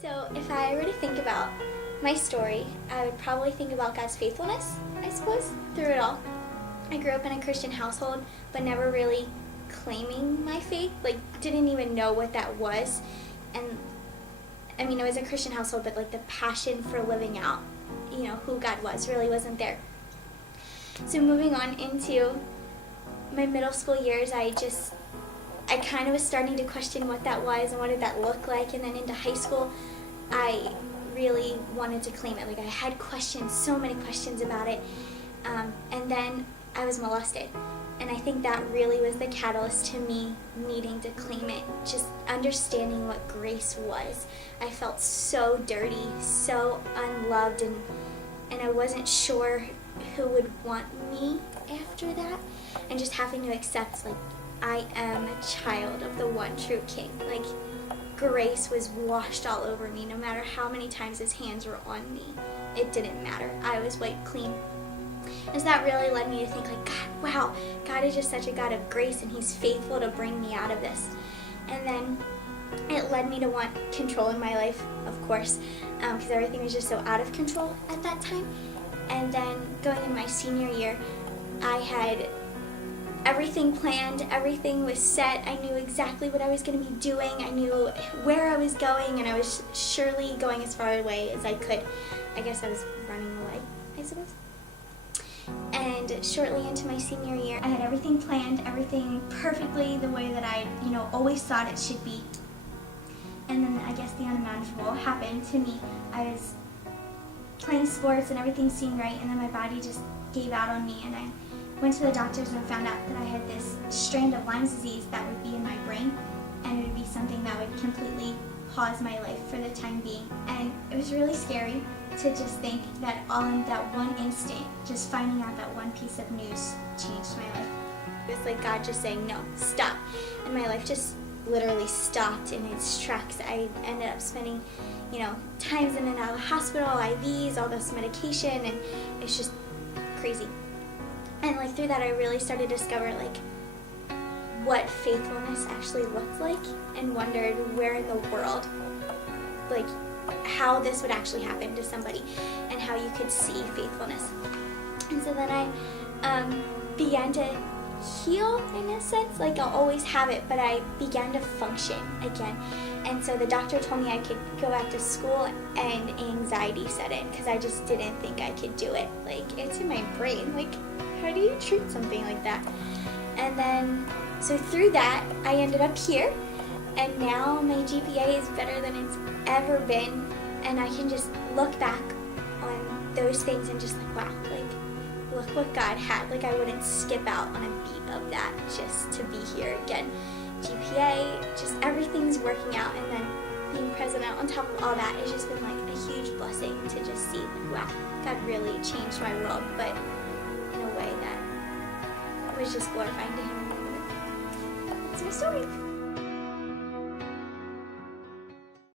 So if I were to think about my story, I would probably think about God's faithfulness, I suppose, through it all. I grew up in a Christian household, but never really claiming my faith, didn't even know what that was. And I mean, it was a Christian household, but the passion for living out, who God was really wasn't there. So moving on into my middle school years, I kind of was starting to question what that was and what did that look like. And then into high school, I really wanted to claim it. I had questions, so many questions about it. And then I was molested. And I think that really was the catalyst to me needing to claim it, just understanding what grace was. I felt so dirty, so unloved, and I wasn't sure who would want me after that. And just having to accept, I am a child of the one true King. Grace was washed all over me. No matter how many times his hands were on me, it didn't matter. I was wiped clean. And so that really led me to think, God, wow, God is just such a God of grace, and he's faithful to bring me out of this. And then it led me to want control in my life, of course, because everything was just so out of control at that time. And then going in my senior year, I had everything planned, everything was set. I knew exactly what I was going to be doing. I knew where I was going, and I was surely going as far away as I could. I guess I was running away, I suppose. And shortly into my senior year, I had everything planned, everything perfectly the way that I, always thought it should be. And then I guess the unimaginable happened to me. I was playing sports and everything seemed right, and then my body just gave out on me, and I went to the doctors and found out that I had this strand of Lyme's disease that would be in my brain, and it would be something that would completely pause my life for the time being. And it was really scary to just think that all in that one instant, just finding out that one piece of news changed my life. It was like God just saying, no, stop. And my life just literally stopped in its tracks. I ended up spending, times in and out of the hospital, IVs, all this medication, and it's just crazy. And through that, I really started to discover what faithfulness actually looked like, and wondered where in the world, how this would actually happen to somebody, and how you could see faithfulness. And so then I began to heal in a sense. I'll always have it, but I began to function again. And so the doctor told me I could go back to school, and anxiety set in because I just didn't think I could do it. It's in my brain. How do you treat something like that? And then, so through that, I ended up here, and now my GPA is better than it's ever been, and I can just look back on those things and just wow, look what God had. I wouldn't skip out on a beat of that just to be here again. GPA, just everything's working out, and then being president on top of all that has just been a huge blessing to just see, wow, God really changed my world, but in a way that was just glorifying to him. That's my story.